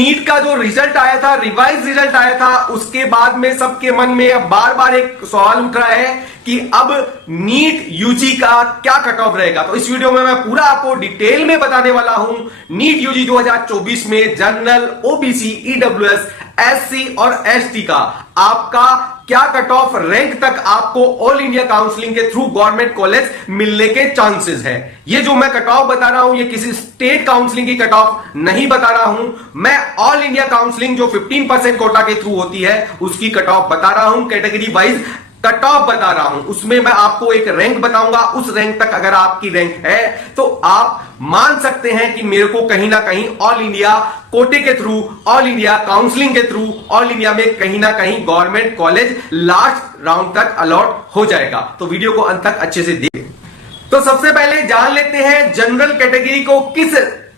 NEET का जो result आया था, रिवाइज रिजल्ट आया था, उसके बाद में सबके मन में अब बार बार एक सवाल उठ रहा है कि अब नीट यूजी का क्या कट ऑफ रहेगा। तो इस वीडियो में मैं पूरा आपको डिटेल में बताने वाला हूं नीट यूजी 2024 में जनरल, ओबीसी, ईडब्ल्यूएस, एससी और एसटी का आपका क्या कट ऑफ रैंक तक आपको ऑल इंडिया काउंसलिंग के थ्रू गवर्नमेंट कॉलेज मिलने के चांसेस है। ये जो मैं कट ऑफ बता रहा हूं, ये किसी स्टेट काउंसलिंग की कट ऑफ नहीं बता रहा हूं, मैं ऑल इंडिया काउंसलिंग जो 15% कोटा के थ्रू होती है उसकी कट ऑफ बता रहा हूं, कैटेगरी वाइज कट ऑफ बता रहा हूं। उसमें मैं आपको एक रैंक बताऊंगा, उस रैंक तक अगर आपकी रैंक है तो आप मान सकते हैं कि मेरे को कहीं ना कहीं ऑल इंडिया कोटे के थ्रू, ऑल इंडिया काउंसलिंग के थ्रू, ऑल इंडिया में कहीं ना कहीं गवर्नमेंट कॉलेज लास्ट राउंड तक अलॉट हो जाएगा। तो वीडियो को अंत तक अच्छे से देखें। तो सबसे पहले जान लेते हैं जनरल कैटेगरी को किस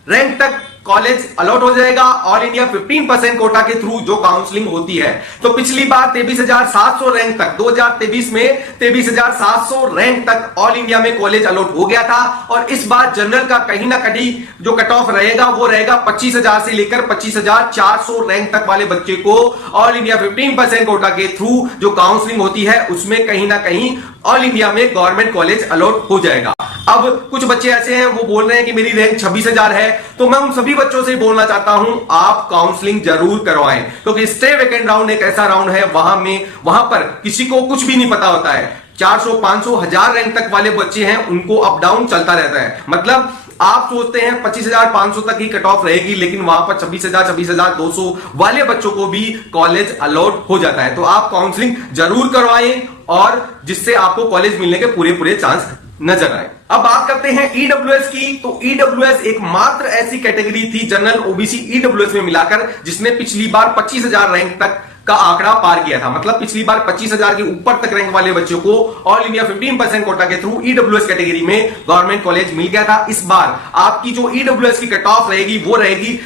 रैंक तक कॉलेज अलॉट हो जाएगा ऑल इंडिया 15% कोटा के थ्रू जो काउंसलिंग होती है। तो पिछली बार 23,700 रैंक तक, 2023 में 23,700 रैंक तक ऑल इंडिया में कॉलेज अलॉट हो गया था। और इस बार जनरल का कहीं ना कहीं जो कट ऑफ रहेगा वो रहेगा 25,000 से लेकर 25,400 रैंक तक वाले बच्चे को ऑल इंडिया 15% कोटा के थ्रू जो काउंसलिंग होती है उसमें कहीं ना कहीं ऑल इंडिया में गवर्नमेंट कॉलेज अलॉट हो जाएगा। अब कुछ बच्चे ऐसे हैं वो बोल रहे हैं कि मेरी रैंक 26,000 है, तो मैं उन सभी बच्चों से बोलना चाहता हूं आप काउंसलिंग जरूर करवाएं, क्योंकि स्टे वैकेंट राउंड एक ऐसा राउंड है वहां पर किसी को कुछ भी नहीं पता होता है। 400, 500, 1000 रैंक तक वाले बच्चे हैं, उनको अप डाउन चलता रहता है। मतलब आप सोचते हैं 25,500 तक ही कट ऑफ रहेगी, लेकिन वहां पर 26,000, 26,200 वाले बच्चों को भी कॉलेज अलॉट हो जाता है। तो आप काउंसलिंग जरूर करवाएं और जिससे आपको कॉलेज मिलने के पूरे चांस नजर आए। अब बात करते हैं ईडब्ल्यूएस की। तो ईडब्ल्यूएस एकमात्र ऐसी कैटेगरी थी जनरल, ओबीसी, ईडब्ल्यूएस में मिलाकर जिसने पिछली बार 25,000 रैंक तक का आंकड़ा पार किया था। मतलब पिछली बार 25,000 के ऊपर तक रैंक वाले बच्चों को ऑल इंडिया 15% कोटा के थ्रू ईडब्ल्यूएस कैटेगरी में गवर्नमेंट कॉलेज मिल गया था। इस बार आपकी जो ईडब्ल्यूएस की कट ऑफ रहेगी वो रहेगी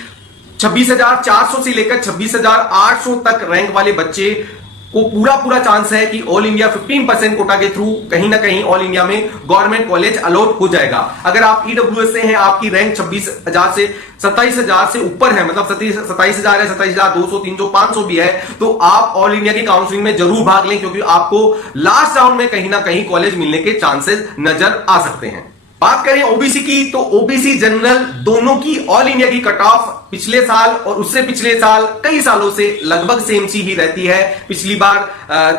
26,400 से लेकर 26,800 तक रैंक वाले बच्चे को पूरा चांस है कि ऑल इंडिया 15% कोटा के थ्रू कहीं ना कहीं ऑल इंडिया में गवर्नमेंट कॉलेज अलॉट हो जाएगा। अगर आप ईडब्ल्यूएस से हैं, आपकी रैंक 26,000 से 27,000 से ऊपर है, मतलब 27,000 है, 27,200, 300, 500 भी है, तो आप ऑल इंडिया की काउंसलिंग में जरूर भाग लें, क्योंकि आपको लास्ट राउंड में कहीं ना कहीं कॉलेज मिलने के चांसेस नजर आ सकते हैं। बात करें ओबीसी की, तो ओबीसी जनरल दोनों की ऑल इंडिया की कट ऑफ पिछले साल और उससे पिछले साल कई सालों से लगभग सेम सी ही रहती है। पिछली बार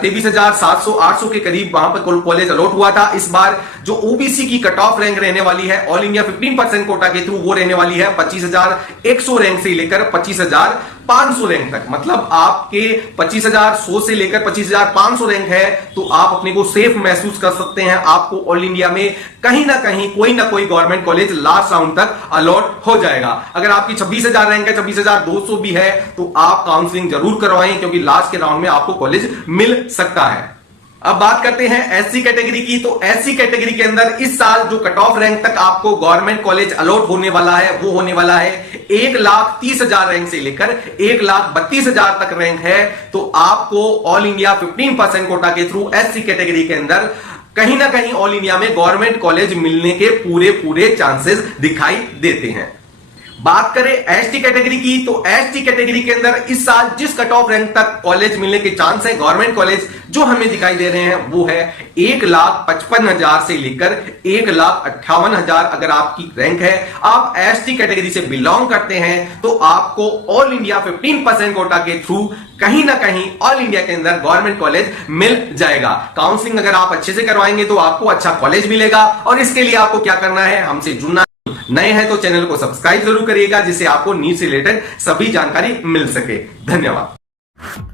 23,700, 800 के करीब वहां पर कॉलेज अलॉट हुआ था। इस बार जो ओबीसी की कट ऑफ रैंक रहने वाली है ऑल इंडिया 15% कोटा के थ्रू वो रहने वाली है 25,100 रैंक से लेकर 25,500 रैंक तक। मतलब आपके 25,100 से लेकर 25,500 रैंक है तो आप अपने को सेफ महसूस कर सकते हैं। आपको ऑल इंडिया में कहीं ना कहीं कोई ना कोई गवर्नमेंट कॉलेज लास्ट राउंड तक अलॉट हो जाएगा। अगर आपकी 26,000 रैंक है, 26,200 भी है, तो आप काउंसलिंग जरूर करवाएं, क्योंकि लास्ट के राउंड में आपको कॉलेज मिल सकता है। अब बात करते हैं एससी कैटेगरी की। तो एससी कैटेगरी के अंदर इस साल जो कट ऑफ रैंक तक आपको गवर्नमेंट कॉलेज अलॉट होने वाला है वो होने वाला है 1,30,000 रैंक से लेकर 1,32,000 तक रैंक है। तो आपको ऑल इंडिया 15% कोटा के थ्रू एससी कैटेगरी के अंदर कहीं ना कहीं ऑल इंडिया में गवर्नमेंट कॉलेज मिलने के पूरे चांसेस दिखाई देते हैं। बात करें एसटी कैटेगरी की, तो एसटी कैटेगरी के अंदर इस साल जिस कट ऑफ रैंक तक कॉलेज मिलने के चांस है गवर्नमेंट कॉलेज जो हमें दिखाई दे रहे हैं वो है 1,55,000 से लेकर 1,58,000। अगर आपकी रैंक है, आप एसटी कैटेगरी से बिलोंग करते हैं, तो आपको ऑल इंडिया 15% कोटा के थ्रू कहीं ना कहीं ऑल इंडिया के अंदर गवर्नमेंट कॉलेज मिल जाएगा। काउंसलिंग अगर आप अच्छे से करवाएंगे तो आपको अच्छा कॉलेज मिलेगा। और इसके लिए आपको क्या करना है, हमसे जुड़ना। नए हैं तो चैनल को सब्सक्राइब जरूर करिएगा, जिससे आपको नीट से रिलेटेड सभी जानकारी मिल सके। धन्यवाद।